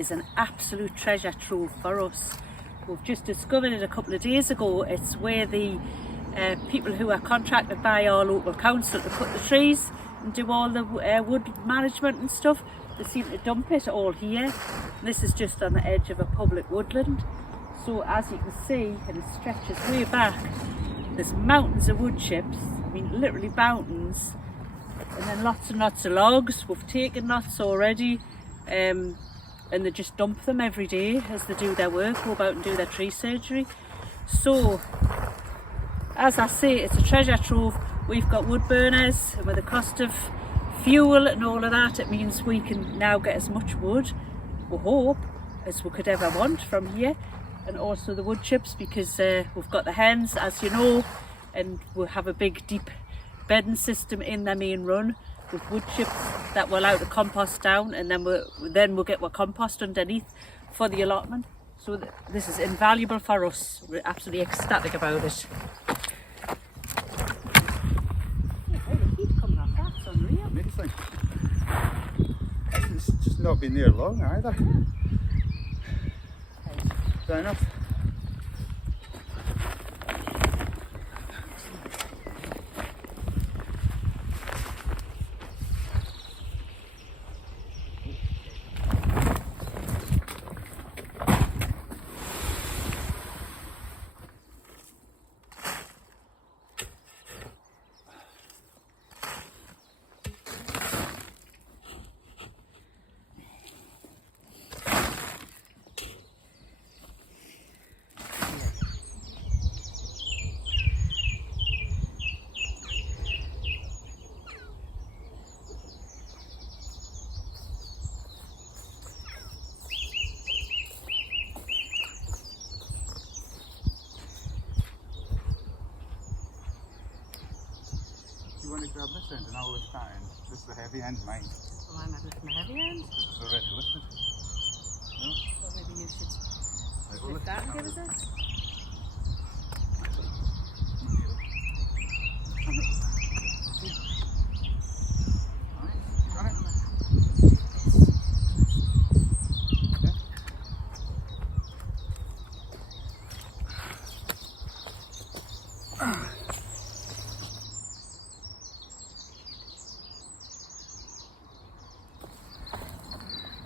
is an absolute treasure trove for us. We've just discovered it a couple of days ago. It's where the people who are contracted by our local council to cut the trees and do all the wood management and stuff, they seem to dump it all here. This is just on the edge of a public woodland. So as you can see, and it stretches way back, there's mountains of wood chips, I mean literally mountains, and then lots and lots of logs. We've taken lots already, and they just dump them every day as they do their work, go about and do their tree surgery. So as I say, it's a treasure trove. We've got wood burners, and with the cost of fuel and all of that, it means we can now get as much wood, we hope, as we could ever want from here. And also the wood chips, because we've got the hens, as you know, and we have a big deep bedding system in the main run with wood chips that we're allowed to compost down, and then we'll get our compost underneath for the allotment. So this is invaluable for us. We're absolutely ecstatic about it. Amazing. It's just not been there long either. Fair enough. You want to grab this end and I'll lift that end. This is the heavy end, mine. Well, I'm not lifting the heavy end. This is already lifted. No? Well, maybe you should lift that and give us it.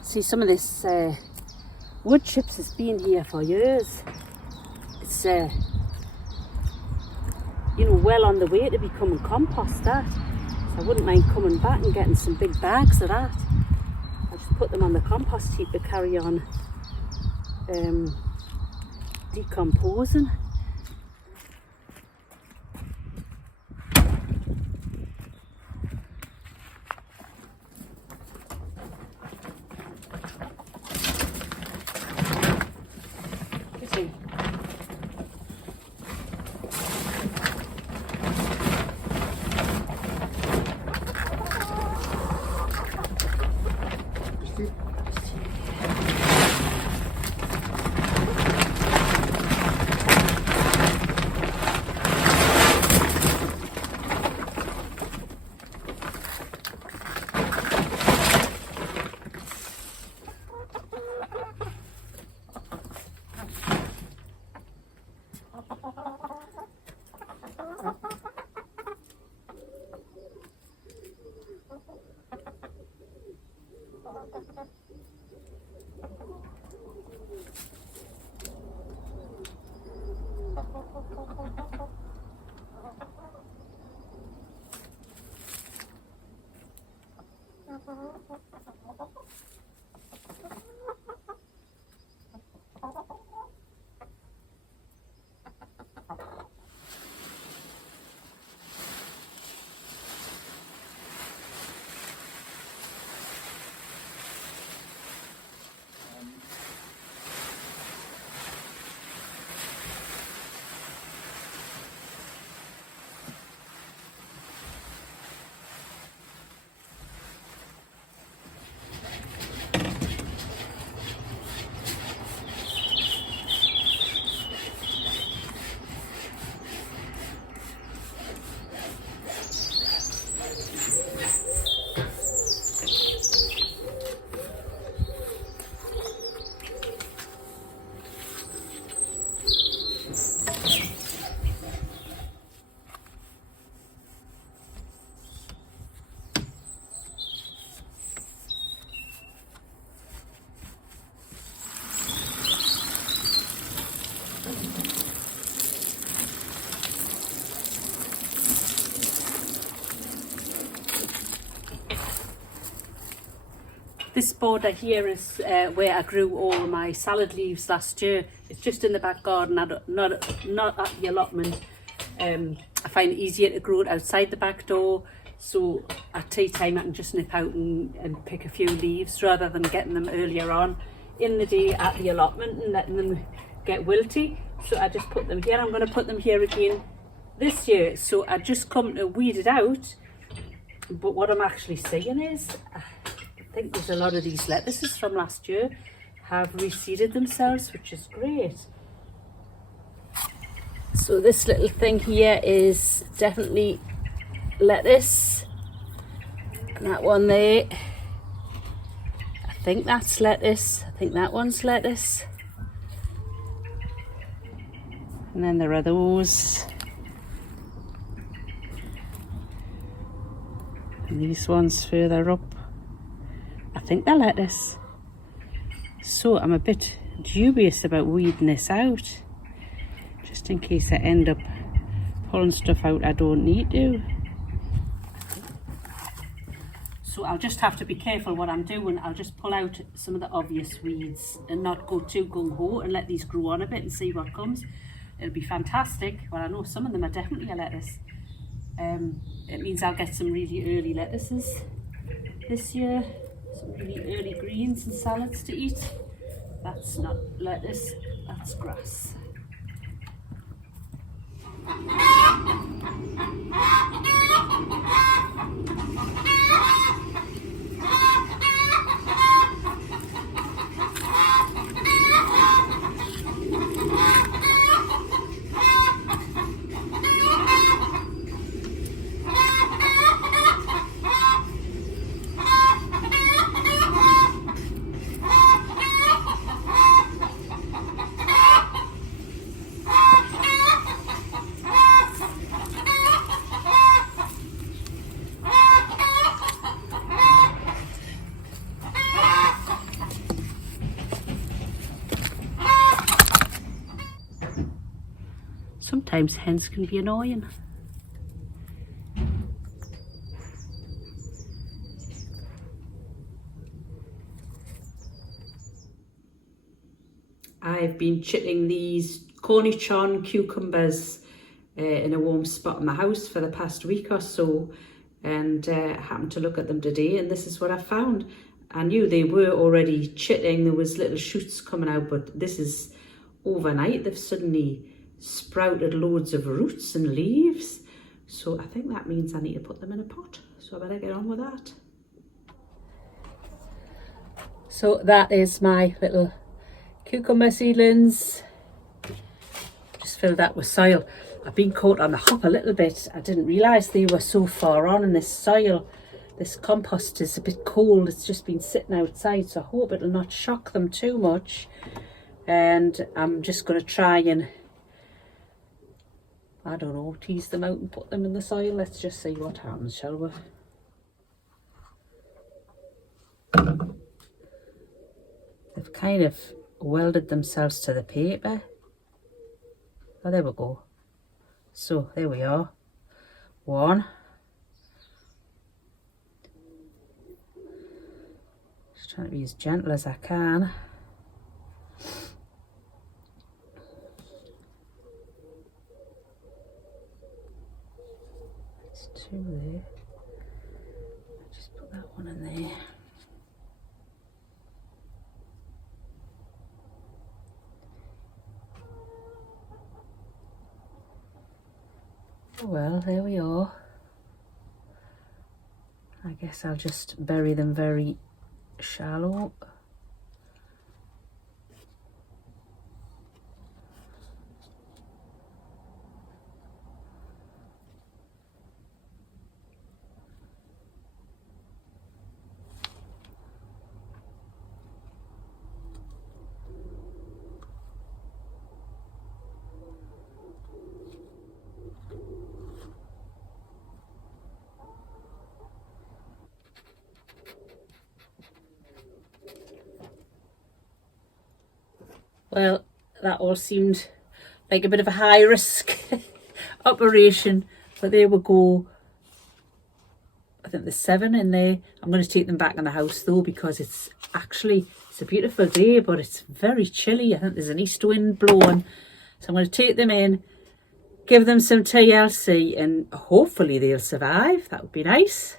See, some of this wood chips has been here for years. It's you know, well on the way to becoming compost, that. So I wouldn't mind coming back and getting some big bags of that. I'll just put them on the compost heap to carry on decomposing. This border here is where I grew all of my salad leaves last year. It's just in the back garden, not at the allotment. I find it easier to grow it outside the back door, so at tea time I can just nip out and pick a few leaves rather than getting them earlier on in the day at the allotment and letting them get wilty. So I just put them here. I'm going to put them here again this year. So I just come to weed it out, but what I'm actually seeing is I think there's a lot of these lettuces from last year have reseeded themselves, which is great. So this little thing here is definitely lettuce, and that one there, I think that's lettuce. I think that one's lettuce, and then there are those, and these ones further up, I think they're lettuce. So I'm a bit dubious about weeding this out, just in case I end up pulling stuff out I don't need to. So I'll just have to be careful what I'm doing. I'll just pull out some of the obvious weeds and not go too gung-ho and let these grow on a bit and see what comes. It'll be fantastic. Well, I know some of them are definitely a lettuce. It means I'll get some really early lettuces this year. Some really early greens and salads to eat. That's not lettuce, that's grass. Sometimes hens can be annoying. I've been chitting these cornichon cucumbers in a warm spot in my house for the past week or so, and happened to look at them today, and this is what I found. I knew they were already chitting, there was little shoots coming out, but this is overnight. They've suddenly sprouted loads of roots and leaves, so I think that means I need to put them in a pot, so I better get on with that. So that is my little cucumber seedlings. Just fill that with soil. I've been caught on the hop a little bit. I didn't realise they were so far on in this soil. This compost is a bit cold. It's just been sitting outside, so I hope it'll not shock them too much. And I'm just going to try and, I don't know, tease them out and put them in the soil. Let's just see what happens, shall we? They've kind of welded themselves to the paper. Oh, there we go. So there we are. One. Just trying to be as gentle as I can. There's two there. I'll just put that one in there. Well, there we are. I guess I'll just bury them very shallow. Well, that all seemed like a bit of a high risk operation, but there we go. I think there's 7 in there. I'm going to take them back in the house though, because it's a beautiful day, but it's very chilly. I think there's an east wind blowing. So I'm going to take them in, give them some TLC, and hopefully they'll survive. That would be nice.